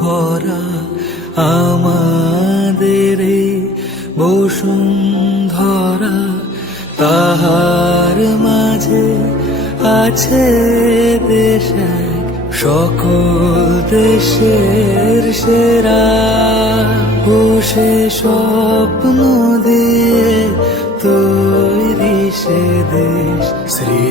ভরা আমাদের বসুন্ধরা, তাহার মাঝে আছে দেশ সকল দেশের সেরা। বসে স্বপ্ন দিয়ে তৈরি সে দেশ, শ্রী